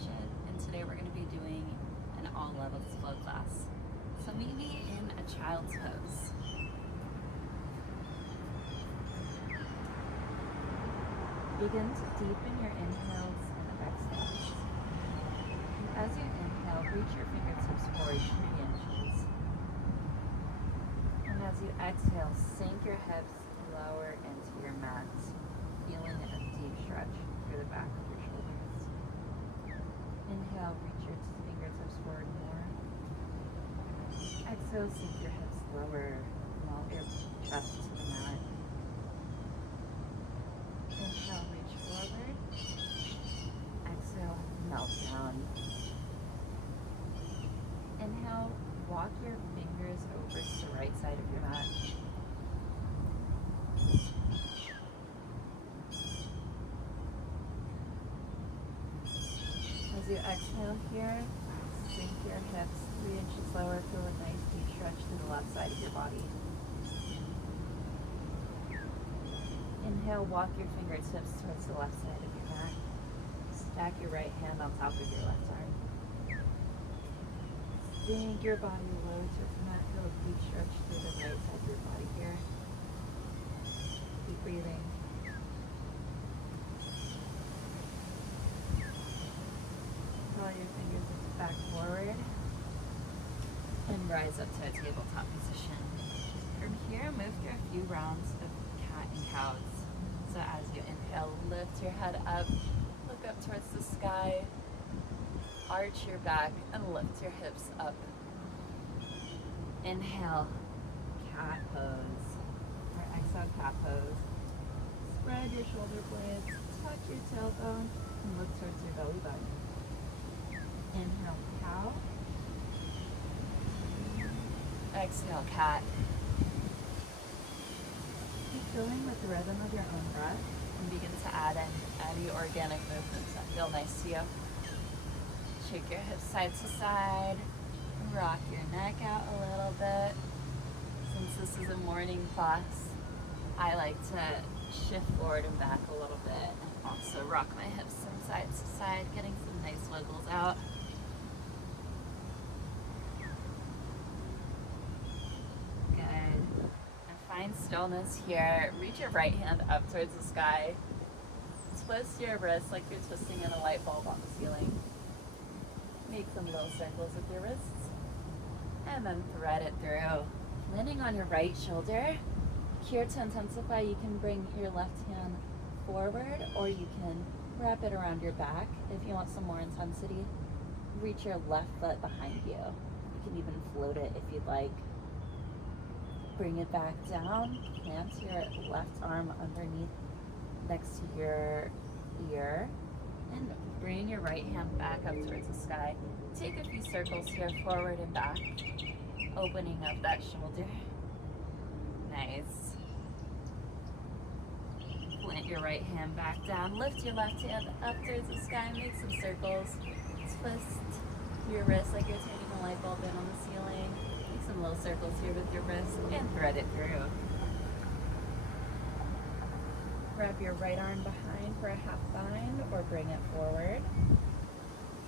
session, and today we're going to be doing an all levels flow class. So meet me in a child's pose. Begin to deepen your inhales and exhales. And as you inhale, reach your fingertips forward 3 inches. And as you exhale, sink your hips lower into your mat, feeling a deep stretch through the back of your shoulders. Inhale, reach your fingertips forward more. Exhale, sink your hips lower, melt your chest to the mat. Inhale, reach forward. Exhale, melt down. Inhale, walk your fingers over to the right side of your mat. As you exhale here, sink your hips 3 inches lower, feel a nice deep stretch to the left side of your body. Inhale, walk your fingertips towards the left side of your mat. Stack your right hand on top of your left arm. Sink your body low towards the mat, feel a deep stretch through the right side of your body here. Keep breathing. Draw your fingertips back forward and rise up to a tabletop position. From here, move through a few rounds of cat and cows. So as you inhale, lift your head up, look up towards the sky, arch your back and lift your hips up. Inhale, cat pose, or exhale, cat pose. Spread your shoulder blades, tuck your tailbone, and look towards your belly button. Inhale, cow. Exhale, cat. Keep going with the rhythm of your own breath and begin to add in any organic movements that feel nice to you. Shake your hips side to side, rock your neck out a little bit. Since this is a morning class, I like to shift forward and back a little bit and also rock my hips from side to side, getting some nice wiggles out. Find stillness here. Reach your right hand up towards the sky. Twist your wrists like you're twisting in a light bulb on the ceiling. Make some little circles with your wrists. And then thread it through. Landing on your right shoulder. Here to intensify, you can bring your left hand forward or you can wrap it around your back. If you want some more intensity, reach your left foot behind you. You can even float it if you'd like. Bring it back down, plant your left arm underneath next to your ear, and bring your right hand back up towards the sky. Take a few circles here, forward and back, opening up that shoulder. Nice. Plant your right hand back down, lift your left hand up towards the sky, make some circles. Twist your wrist like you're turning a light bulb in on the ceiling. Some little circles here with your wrist and thread it through. Wrap your right arm behind for a half bind or bring it forward.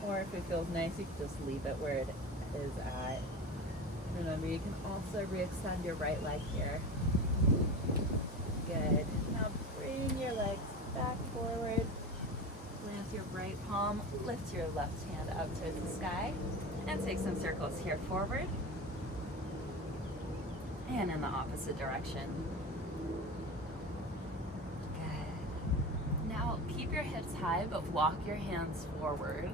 Or if it feels nice, you can just leave it where it is at. Remember, you can also re-extend your right leg here. Good. Now bring your legs back forward. Plant your right palm, lift your left hand up towards the sky, and take some circles here forward. And in the opposite direction. Good. Now keep your hips high, but walk your hands forward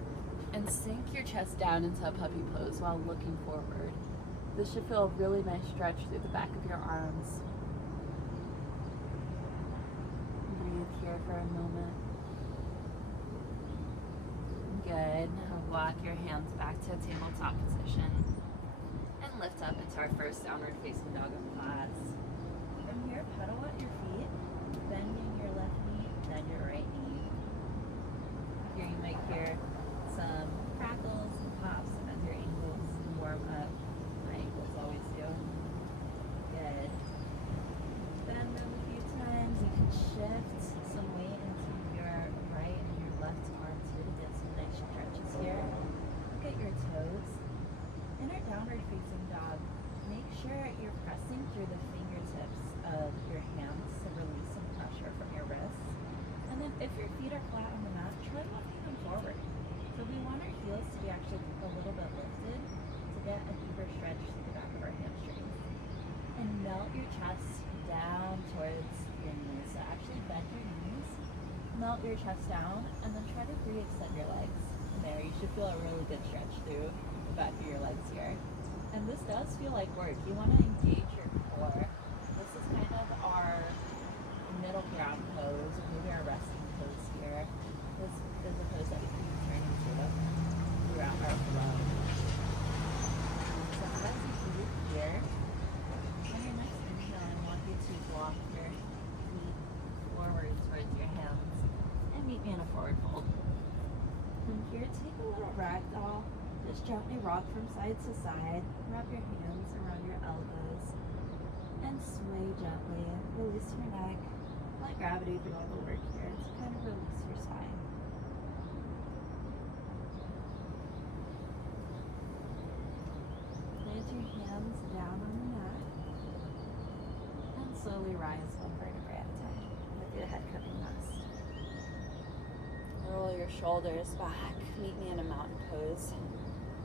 and sink your chest down into a puppy pose while looking forward. This should feel a really nice stretch through the back of your arms. Breathe here for a moment. Good. Now walk your hands back to a tabletop position. And lift up into our first downward facing dog of class. From here, pedal at your feet, bending your left knee, then your right knee. Here you might hear some crackles and pops as your ankles warm up. My ankles always do. Good. Bend them a few times. You can shift some weight into your right and your left arms here to get some nice stretches chest down towards your knees. So actually bend your knees, melt your chest down, and then try to re-extend your legs. There, you should feel a really good stretch through the back of your legs here. And this does feel like work. You want to engage your core. This is kind of our middle ground pose, or maybe our resting pose here. This is a pose that we can turn into throughout our flow. So as you breathe here, on your next inhale, I want you to walk your feet forward towards your hands and meet me in a forward fold. From here, take a little ragdoll. Just gently rock from side to side. Wrap your hands around your elbows and sway gently. Release your neck. Let gravity do all the work here to kind of release your spine. Place your hands down on the mat and slowly rise one vertebrae at a time with your head coming last. Roll your shoulders back. Meet me in a mountain pose.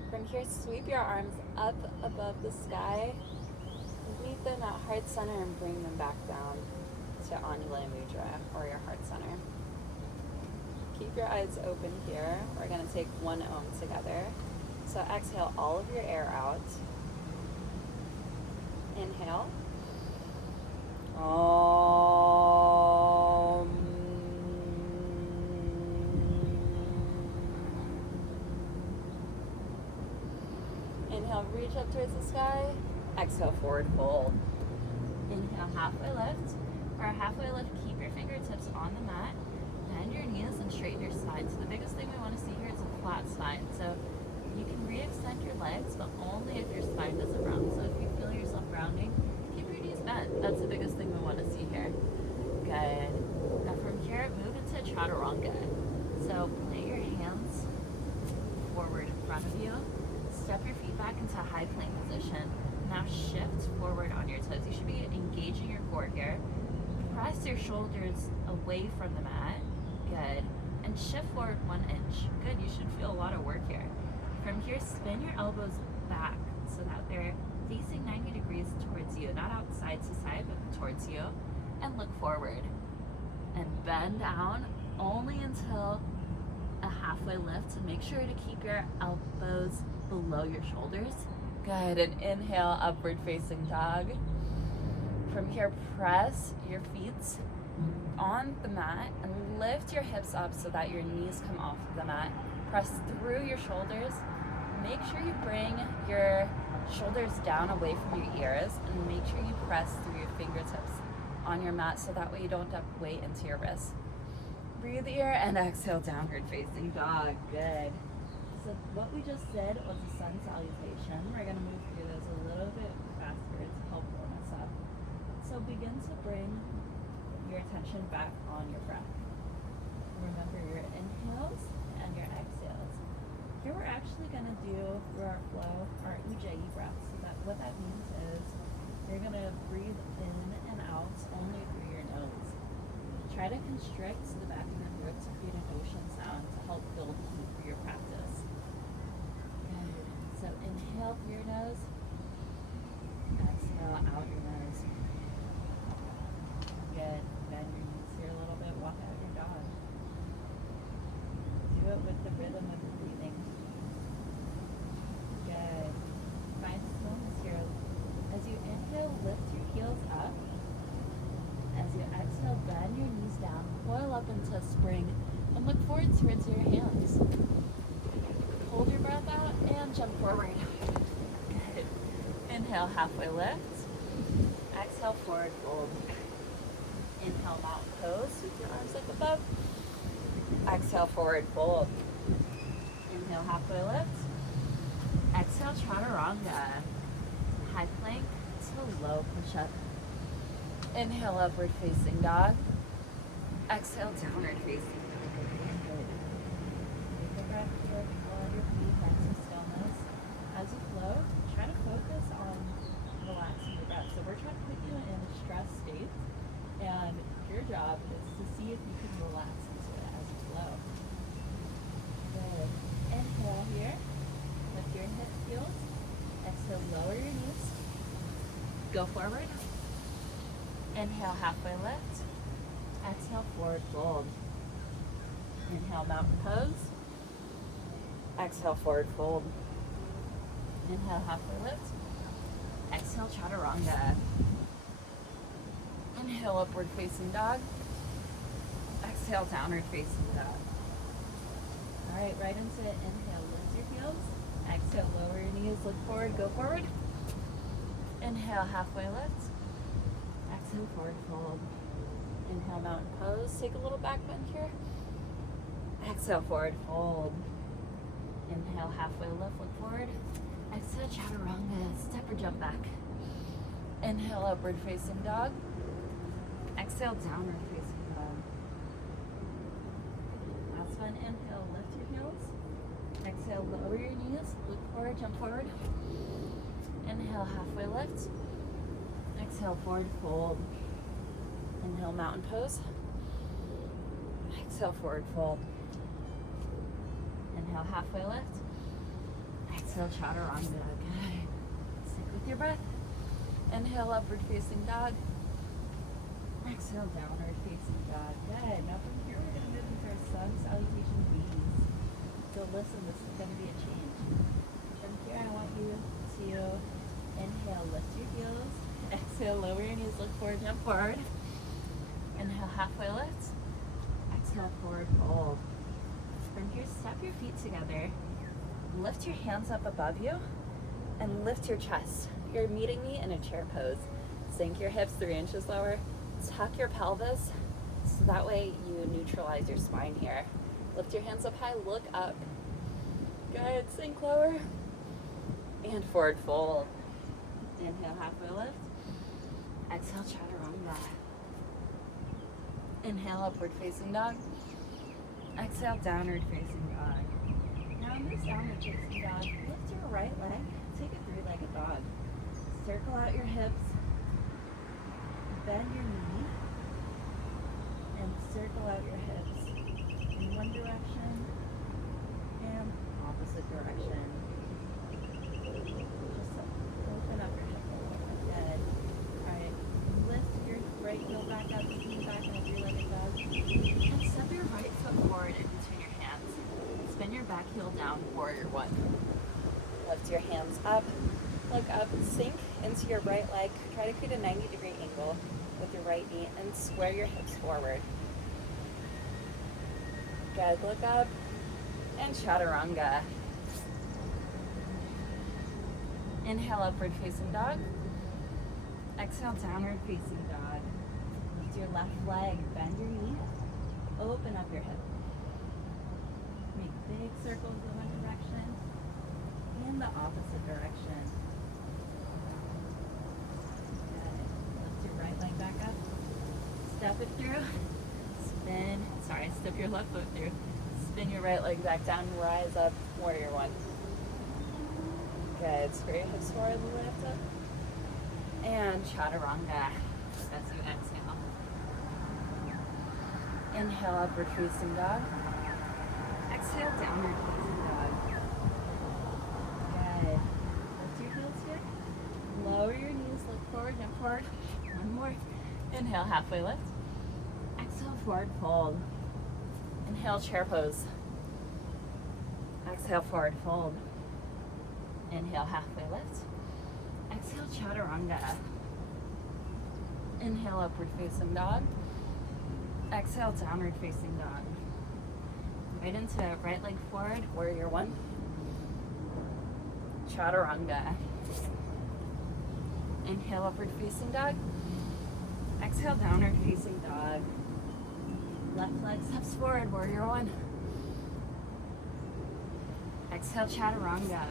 From here, sweep your arms up above the sky. Meet them at heart center and bring them back down to Anjali Mudra, or your heart center. Keep your eyes open here. We're going to take one Om together. So exhale all of your air out. Inhale. Om. Inhale, reach up towards the sky. Exhale, forward fold. Inhale, halfway lift. For our halfway lift, keep your fingertips on the mat. Bend your knees and straighten your spine. So the biggest thing we want to see here is a flat spine. So you can re-extend your legs, but only if your spine doesn't round. So if you feel yourself rounding, keep your knees bent. That's the biggest thing we want to see here. Good. Now from here, move into Chaturanga. So plant your hands forward in front of you. Step your feet back into a high plank position. Now shift forward on your toes. You should be engaging your core here. Press your shoulders away from the mat. Good. And shift forward 1 inch. Good. You should feel a lot of work here. From here, spin your elbows back so that they're facing 90 degrees towards you. Not out side to side, but towards you. And look forward. And bend down only until a halfway lift. And make sure to keep your elbows below your shoulders. Good, and inhale, upward facing dog. From here, press your feet on the mat and lift your hips up so that your knees come off of the mat. Press through your shoulders. Make sure you bring your shoulders down away from your ears, and make sure you press through your fingertips on your mat so that way you don't dump weight into your wrists. Breathe here and exhale, downward facing dog. Good. So what we just did was a sun salutation. We're going to move through those a little bit faster to help warm us up. So begin to bring your attention back on your breath. Remember your inhales and your exhales. Here we're actually going to do, through our flow, our Ujjayi breath. So that what that means is you're going to breathe in and out only through your nose. Try to constrict the back of your throat to create an ocean sound to help build heat for your practice. So inhale through your nose, exhale out your nose. Good. Bend your knees here a little bit, walk out your dog. Do it with the rhythm of your breathing. Good. Find stillness here. As you inhale, lift your heels up. As you exhale, bend your knees down, coil up into a spring, and look forward towards your hands. Hold your breath out and jump forward. Good. Inhale, halfway lift. Exhale, forward fold. Inhale, mountain pose. Sweep your arms up above. Exhale, forward fold. Inhale, halfway lift. Exhale, Chaturanga. High plank to low push-up. Inhale, upward facing dog. Exhale, downward facing dog. Good. Take a breath here. Your feet back to stillness. As you flow, try to focus on relaxing your breath. So we're trying to put you in a stress state, and your job is to see if you can relax into it as you flow. Good. Inhale here. Lift your hip heels. Exhale, lower your knees. Go forward. Inhale, halfway lift. Exhale, forward fold. Inhale, mountain pose. Exhale, forward fold. Inhale, halfway lift. Exhale, chaturanga. Inhale, upward facing dog. Exhale, downward facing dog. All right, right into it. Inhale, lift your heels. Exhale, lower your knees, look forward, go forward. Inhale, halfway lift. Exhale, forward fold. Inhale, mountain pose. Take a little back bend here. Exhale, forward fold. Inhale, halfway lift, look forward. Exhale, chaturanga, step or jump back. Inhale, upward facing dog. Exhale, downward facing dog. Last one, inhale, lift your heels. Exhale, lower your knees, look forward, jump forward. Inhale, halfway lift. Exhale, forward fold. Inhale, mountain pose. Exhale, forward fold. Inhale, halfway lift. Exhale, chaturanga. Good. Stick with your breath. Inhale, upward facing dog. Exhale, downward facing dog. Good. Now from here, we're going to move into our sun salutation V's. So listen, this is going to be a change. From here, I want you to inhale, lift your heels. Exhale, lower your knees, look forward, jump forward. Inhale, halfway lift. Exhale, forward fold. From here, step your feet together. Lift your hands up above you and lift your chest. You're meeting me in a chair pose. Sink your hips 3 inches lower. Tuck your pelvis so that way you neutralize your spine here. Lift your hands up high, look up. Good, sink lower. And forward fold. Inhale, halfway lift. Exhale, chaturanga. Inhale, upward facing dog. Exhale, downward facing dog. Now in this downward facing dog, lift your right leg, take a 3-legged dog. Circle out your hips, bend your knee, and circle out your hips in one direction and opposite direction. Just open up your hip a little bit. Good. Alright, lift your right heel back up, knee back in a 3-legged dog, and step your right foot forward in between your hands. Spin your back heel down, warrior one. Lift your hands up, look up, sink into your right leg. Try to create a 90-degree angle with your right knee and square your hips forward. Good, look up and chaturanga. Inhale, upward facing dog. Exhale, downward facing dog. Lift your left leg, bend your knee, open up your hip. Make big circles in one direction and the opposite direction. Good. Lift your right leg back up. Step it through. Step your left foot through. Spin your right leg back down, rise up, warrior one. Good. Square your hips forward, lift up. And chaturanga as you exhale. Inhale, upward facing dog. Exhale, downward facing dog. Good. Lift your heels here. Lower your knees, look forward, jump forward. One more. Inhale, halfway lift. Exhale, forward fold. Inhale, chair pose. Exhale, forward fold. Inhale, halfway lift. Exhale, chaturanga. Inhale, upward facing dog. Exhale, downward facing dog. Right into right leg forward, warrior one. Chaturanga. Inhale, upward facing dog. Exhale, downward facing dog. Left leg steps forward, warrior one. Exhale, chaturanga.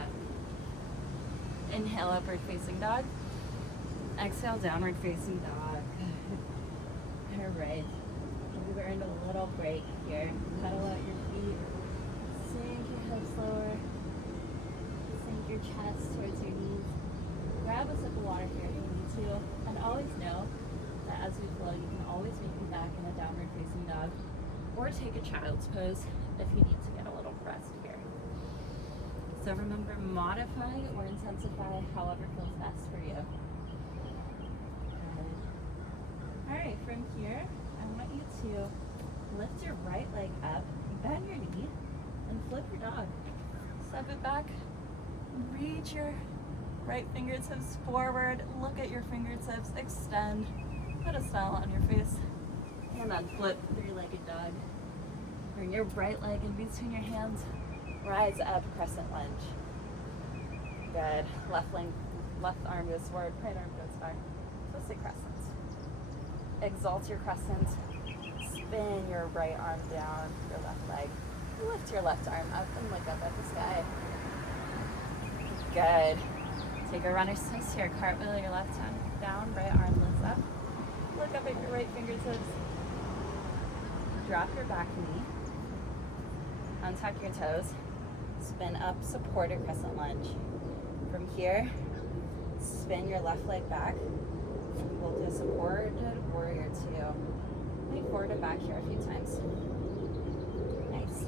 Inhale, upward facing dog. Exhale, downward facing dog. All right. We earned a little break here. Cuddle out your feet. Sink your hips lower. Sink your chest towards your knees. Grab a sip of water here if you need to. And always know that as we flow, you can always meet me back in a downward facing dog. Or take a child's pose if you need to get a little rest here. So remember, modify or intensify however feels best for you. All right, from here, I want you to lift your right leg up, bend your knee, and flip your dog. Step it back, reach your right fingertips forward, look at your fingertips, extend, put a smile on your face, and then flip three-legged dog. Bring your right leg in between your hands, rise up, crescent lunge. Good. Left arm goes forward, right arm goes back. Twisted crescent. Exalt your crescent. Spin your right arm down, your left leg. Lift your left arm up and look up at the sky. Good. Take a runner's twist here. Cartwheel your left hand down, right arm lifts up. Look up at your right fingertips. Drop your back knee. Untuck your toes. Spin up, supported crescent lunge. From here, spin your left leg back. We'll do supported warrior two. Lean forward and back here a few times. Nice.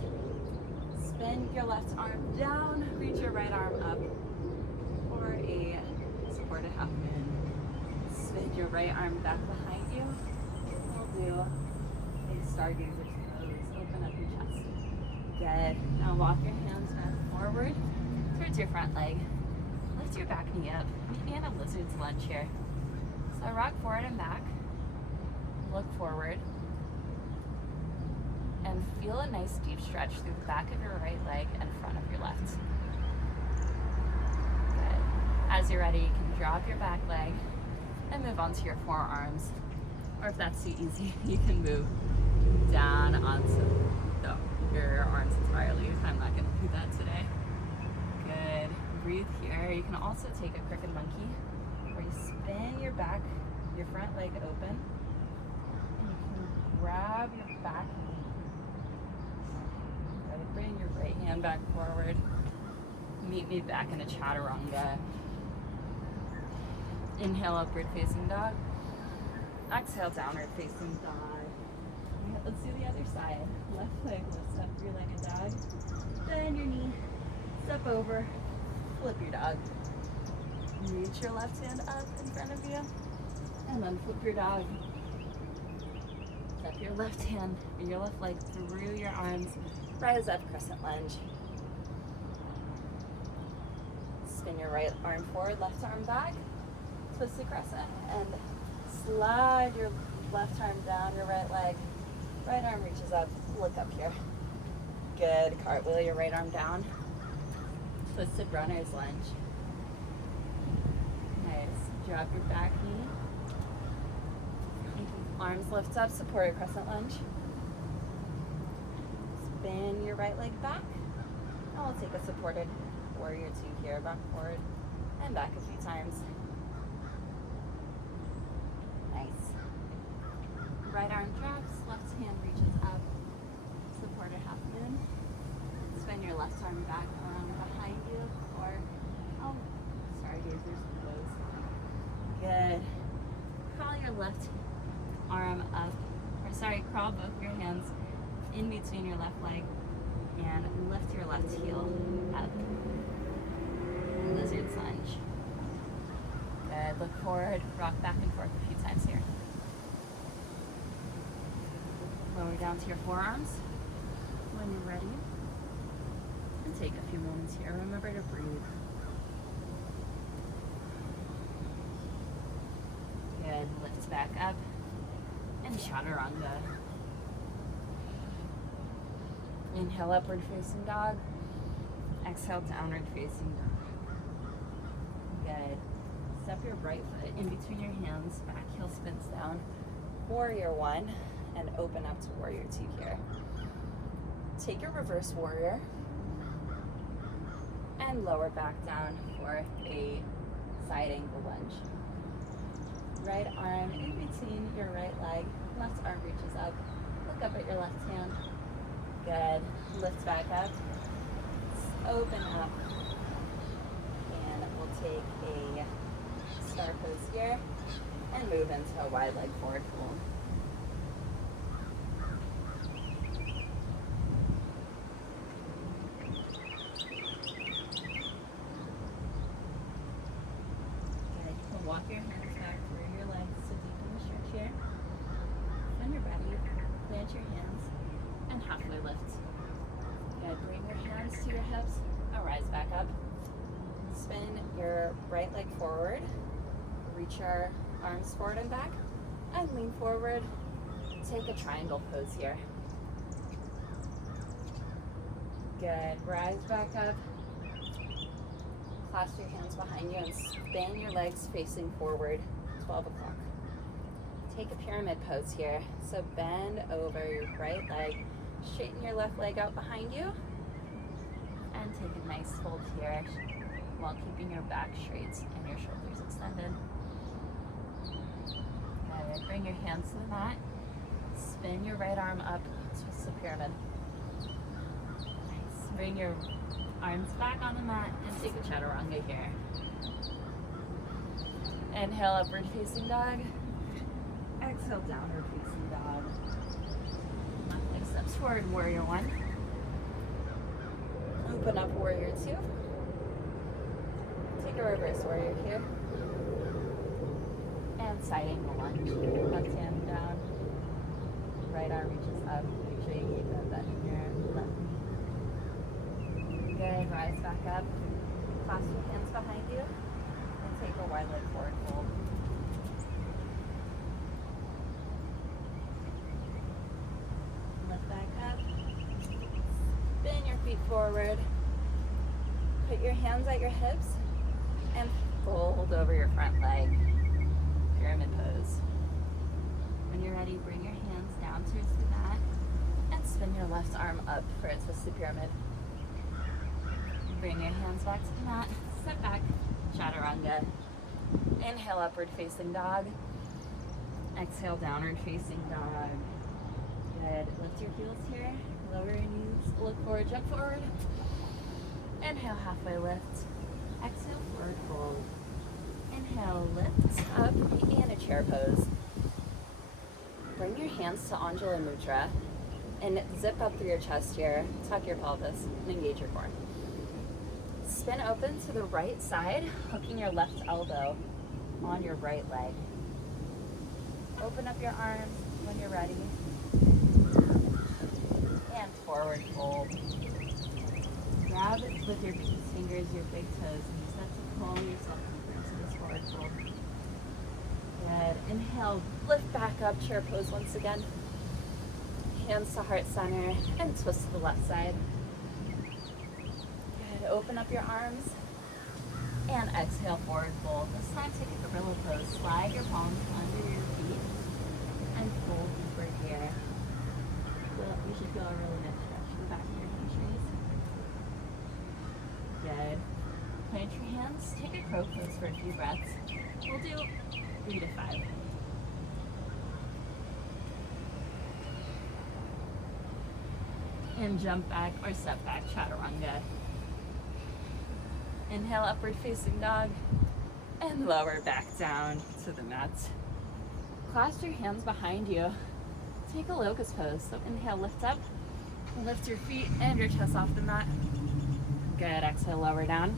Spin your left arm down, reach your right arm up for a supported half moon. Spin your right arm back behind you. We'll do a stargazer pose. Open up your chest. Good. Now walk your hands back forward towards your front leg. Lift your back knee up. Meet me in a lizard's lunge here. So rock forward and back. Look forward. And feel a nice deep stretch through the back of your right leg and front of your left. Good. As you're ready, you can drop your back leg and move onto your forearms. Or if that's too easy, you can move down onto your arms entirely. I'm not going to do that today. Good. Breathe here. You can also take a crooked monkey where you spin your front leg open, and you can grab your back knee. Bring your right hand back forward. Meet me back in a chaturanga. Inhale, upward facing dog. Exhale, downward facing dog. Let's do the other side. Left leg lifts up, three-legged dog. Bend your knee. Step over. Flip your dog. Reach your left hand up in front of you. And then flip your dog. Step your left hand or your left leg through your arms. Rise up, crescent lunge. Spin your right arm forward, left arm back. Twist the crescent and slide your left arm down your right leg. Right arm reaches up, look up here. Good, cartwheel your right arm down. Twisted runner's lunge. Nice, drop your back knee. Arms lift up, supported crescent lunge. Spin your right leg back. And we'll take a supported warrior two here, back forward and back a few times. Nice. Right arm drops, left hand reaches up, supported half moon. Spin your left arm back around behind you for stargazer's pose. Good. Crawl your left arm up, crawl both your hands in between your left leg and lift your left heel up. Lizard lunge. Good. Look forward, rock back and forth a few times here. Lower down to your forearms when you're ready. And take a few moments here. Remember to breathe. Good. Lift back up and chaturanga. Inhale, upward facing dog. Exhale, downward facing dog. Good. Step your right foot in between your hands. Back heel spins down. Warrior one. And open up to warrior two here. Take your reverse warrior and lower back down for a side angle lunge. Right arm in between your right leg, left arm reaches up. Look up at your left hand. Good. Lift back up. Open up. And we'll take a star pose here and move into a wide leg forward fold. Walk your hands back through your legs to deepen the stretch here. hands to your hips, and rise back up. Spin your right leg forward. Reach your arms forward and back, and lean forward. Take a triangle pose here. Good. Rise back up. Clasp your hands behind you and spin your legs facing forward, 12 o'clock. Take a pyramid pose here. So bend over your right leg, straighten your left leg out behind you, and take a nice fold here while keeping your back straight and your shoulders extended. Good. Bring your hands to the mat. Spin your right arm up, twist the pyramid. Nice. Bring your arms back on the mat and take a chaturanga here. Inhale, upward facing dog. Exhale, downward facing dog. Left leg steps forward, warrior one. Open up, warrior two. Take a reverse warrior here. And side angle lunge. Left hand down. Right arm reaches up. Make sure you keep that bend in your left knee. Good. Rise back up. Clasp your hands behind you. And take a wide leg forward fold. Lift back up. Spin your feet forward. Put your hands at your hips and fold over your front leg. Pyramid pose. When you're ready, bring your hands down towards the mat and spin your left arm up for a twisted pyramid. Bring your hands back to the mat, step back, chaturanga. Inhale, upward facing dog. Exhale, downward facing dog. Good. Lift your heels here, lower your knees, look forward, jump forward. Inhale, halfway lift. Exhale, forward fold. Inhale, lift up, meet me in a chair pose. Bring your hands to Anjali Mudra and zip up through your chest here. Tuck your pelvis and engage your core. Spin open to the right side, hooking your left elbow on your right leg. Open up your arms when you're ready. And forward fold. Grab with your fingers your big toes and use that to pull yourself deeper into this forward fold. Good. Inhale, lift back up, chair pose once again. Hands to heart center and twist to the left side. Good. Open up your arms and exhale, forward fold. This time take a gorilla pose. Slide your palms under your feet and fold deeper here. You should feel a really nice stretch in the back of your hamstrings. Good. Plant your hands. Take a crow pose for a few breaths. We'll do 3 to 5. And jump back or step back, chaturanga. Inhale, upward facing dog. And lower back down to the mat. Clasp your hands behind you. Take a locust pose. So inhale, lift up. Lift your feet and your chest off the mat. Good. Exhale, lower down.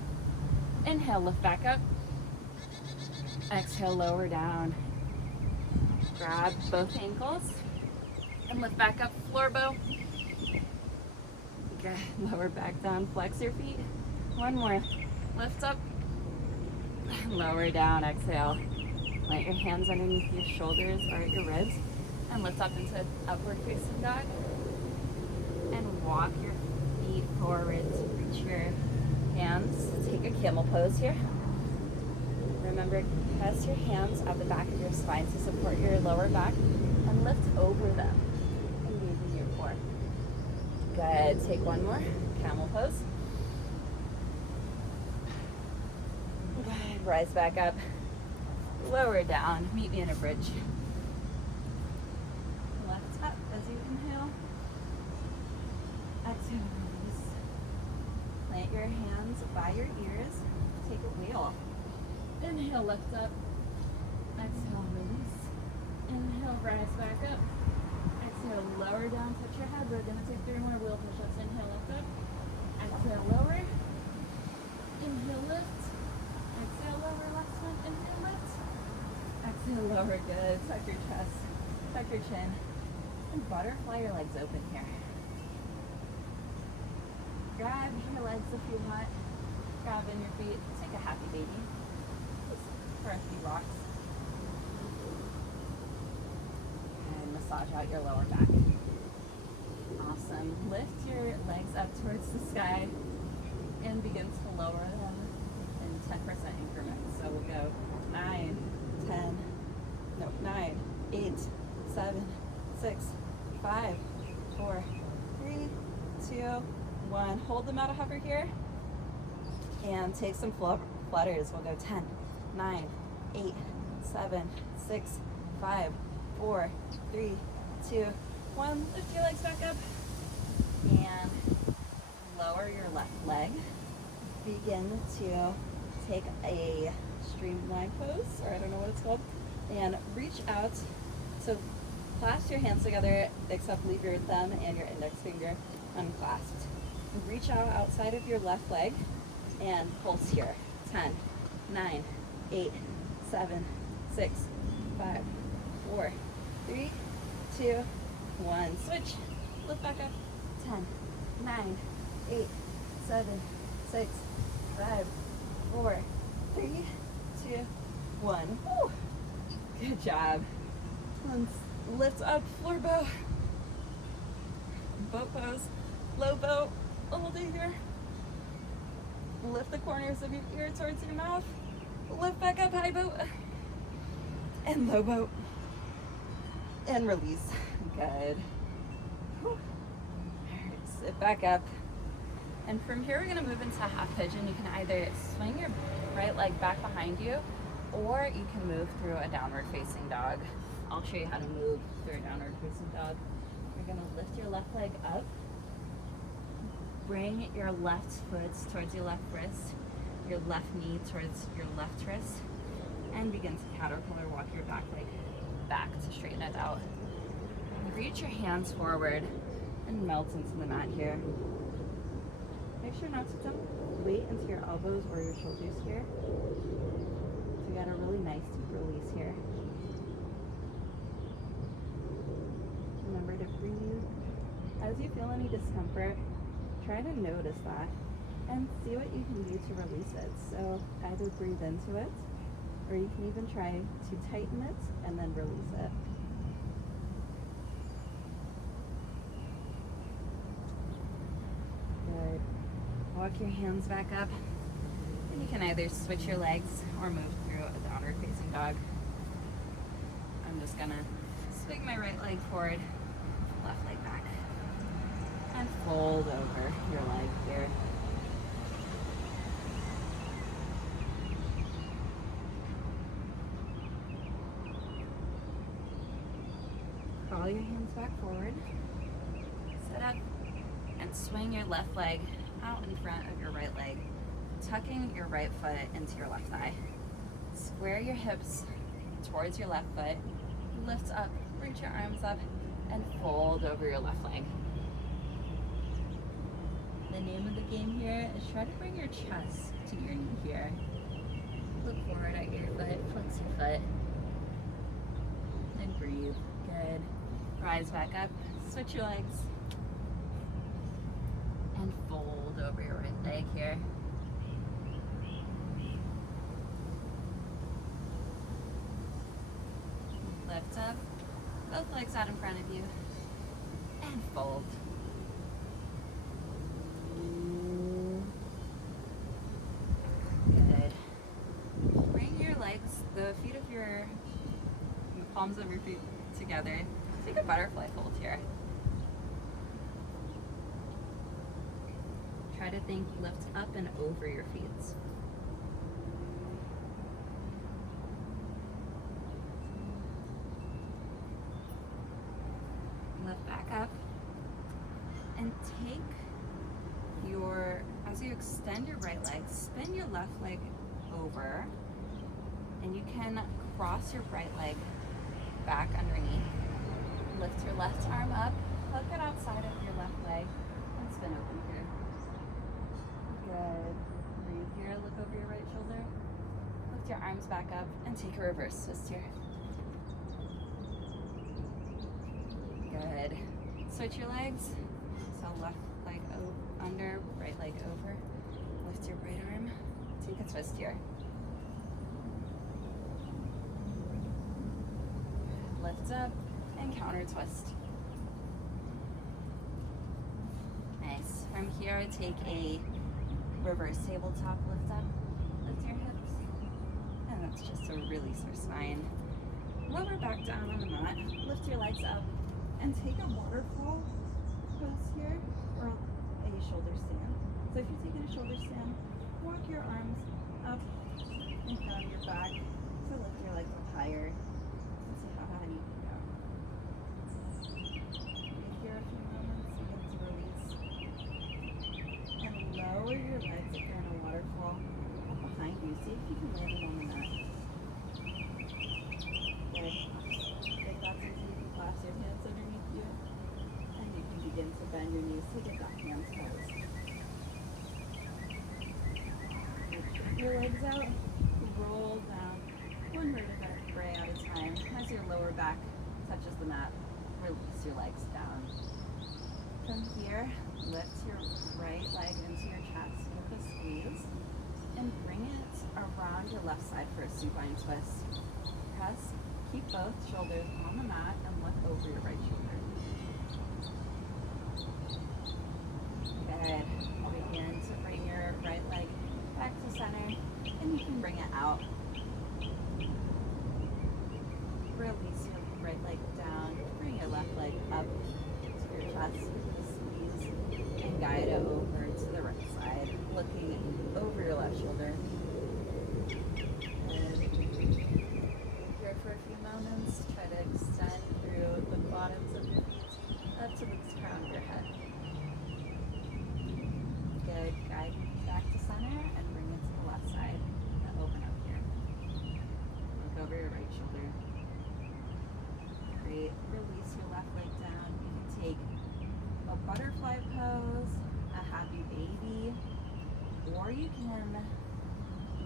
Inhale, lift back up. Exhale, lower down. Grab both ankles and lift back up, floor bow. Good. Lower back down, flex your feet. One more. Lift up. Lower down, exhale. Plant your hands underneath your shoulders or at your ribs and lift up into upward facing dog. And walk your feet forward to reach your hands. Take a camel pose here. Remember, press your hands at the back of your spine to support your lower back and lift over them, engaging your core. Good. Take one more. Camel pose. Good. Rise back up. Lower down. Meet me in a bridge. Left up as you inhale. Exhale, release. Plant your hands by your ears. Take a wheel. Inhale, lift up. Exhale, release. Inhale, rise back up. Exhale, lower down, touch your head. We're going to take 3 more wheel push-ups. Inhale, lift up. Exhale, lower. Inhale, lift. Exhale, lower. Last one. Inhale, lift. Exhale, lower. Good. Tuck your chest. Tuck your chin. And butterfly your legs open here. Grab your legs if you want. Grab in your feet. Take a happy baby. Just for a few rocks. And massage out your lower back. Awesome. Lift your legs up towards the sky and begin to lower them in 10% increments. So we'll go 9, 8, 7, 6, 5, 4, 3, 2, 1. Hold them out of hover here and take some flutters. We'll go 10, 9, 8, 7, 6, 5, 4, 3, 2, 1. Lift your legs back up and lower your left leg. Begin to take a streamline pose, or I don't know what it's called, and reach out. So clasp your hands together, except leave your thumb and your index finger unclasped. Reach out outside of your left leg and pulse here. 10, 9, 8, 7, 6, 5, 4, 3, 2, 1. Switch. Lift back up. 10, 9, 8, 7, 6, 5, 4, 3, 2, 1. Woo. Good job. Let's lift up, floor bow. Boat pose. Low boat. Hold it here. Lift the corners of your ear towards your mouth. Lift back up, high boat. And low boat. And release. Good. Whew. All right, sit back up. And from here, we're gonna move into half pigeon. You can either swing your right leg back behind you, or you can move through a downward facing dog. I'll show you how to move through a downward facing dog. You're gonna lift your left leg up. Bring your left foot towards your left wrist, your left knee towards your left wrist, and begin to caterpillar walk your back leg back to straighten it out. Reach your hands forward and melt into the mat here. Make sure not to dump weight into your elbows or your shoulders here. So you got a really nice deep release here. Remember to breathe. As you feel any discomfort, try to notice that and see what you can do to release it. So either breathe into it, or you can even try to tighten it and then release it. Good. Walk your hands back up, and you can either switch your legs or move through a downward facing dog. I'm just gonna swing my right leg forward, left leg back, and fold over your leg here. Crawl your hands back forward, sit up, and swing your left leg out in front of your right leg, tucking your right foot into your left thigh. Square your hips towards your left foot, lift up, reach your arms up, and fold over your left leg. The name of the game here is try to bring your chest to your knee here. Look forward at your foot, flex your foot, and breathe. Good. Rise back up, switch your legs, and fold over your right leg here. Lift up, both legs out in front of you, and fold. Good. Bring your legs, the palms of your feet together. Take a butterfly fold here. Try to think lift up and over your feet. Lift back up and take as you extend your right leg, spin your left leg over, and you can cross your right leg back underneath. Lift your left arm up, hook it outside of your left leg, and spin open here. Good. Breathe here, look over your right shoulder. Lift your arms back up and take a reverse twist here. Good. Switch your legs. So left leg under, right right leg over. Lift your right arm. Take a twist here. Lift up and counter twist. Nice. From here, take a reverse tabletop lift up. Lift your hips. And that's just to release your spine. Lower back down on the mat. Lift your legs up and take a waterfall pose here, or a shoulder stand. So if you're taking a shoulder stand, walk your arms up and down your back. So lift your legs up higher and see how high you can go. Wait here a few moments, begin to release. And lower your legs if you're in a waterfall up behind you. See if you can land them on the mat. Good. If that's easy, you can clasp your hands underneath you. And you can begin to bend your knees to get that hands pose. Your legs out, roll down one vertebrae at a time. As your lower back touches the mat, release your legs down. From here, lift your right leg into your chest with a squeeze and bring it around your left side for a supine twist. Press, keep both shoulders on the mat and look over your right shoulder. Good. Begin to bring your right leg back to center, and you can bring it out. Release your right leg down, bring your left leg up to your chest with a squeeze, and guide it over to the right side, looking over your left shoulder. And here for a few moments, try to extend through the bottoms of your feet up to the crown of your head. Good. Guide back to center and bring it to the left side and open up here. Look over your right shoulder. Great. Release your left leg down. You can take a butterfly pose, a happy baby, or you can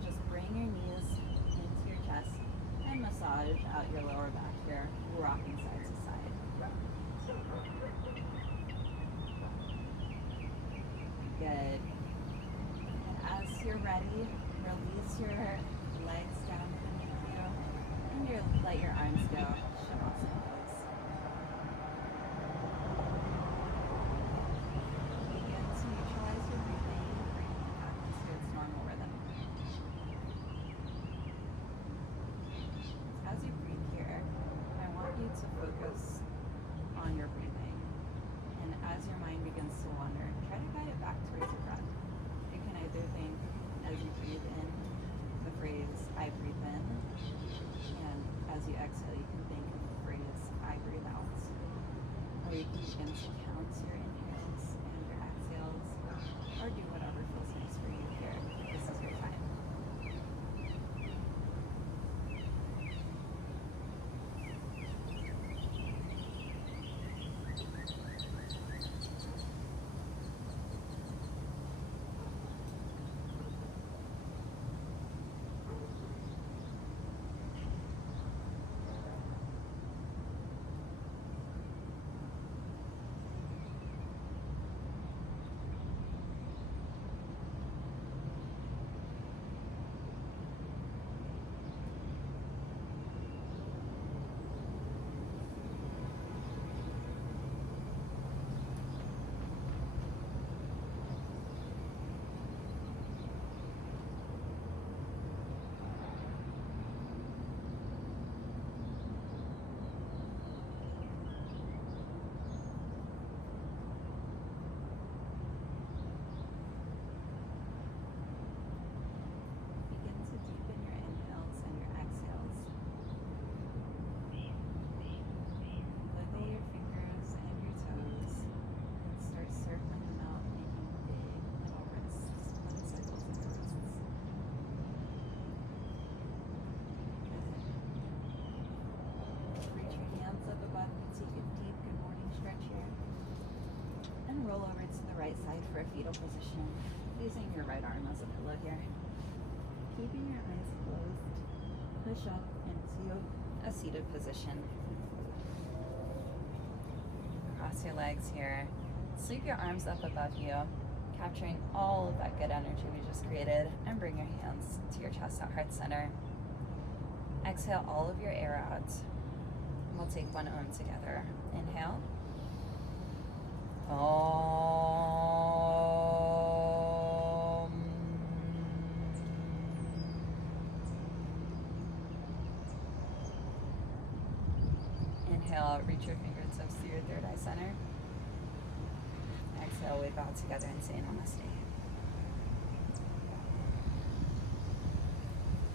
just bring your knees into your chest and massage out your lower back here, rocking side to side. Good. And as you're ready, release your legs down beneath you and let your arms go. Shavasana pose. Begin to neutralize your breathing, bring it back into its normal rhythm. As you breathe here, I want you to focus on your breathing. And as your mind begins to wander, try to guide it back towards your breath. You can either think as you breathe in the phrase, I breathe in, and as you exhale, you can think of the phrase, I breathe out. Or you can begin to count your inhales and your exhales, or do whatever feels nice for you here. This is your time. Roll over to the right side for a fetal position, using your right arm as a pillow here. Keeping your eyes closed, push up into a seated position. Cross your legs here. Sweep your arms up above you. capturing all of that good energy we just created, and bring your hands to your chest at heart center. Exhale all of your air out. And we'll take one Om together. Inhale. Om. Inhale, reach your fingertips to your third eye center. Exhale, we bow together and say Namaste.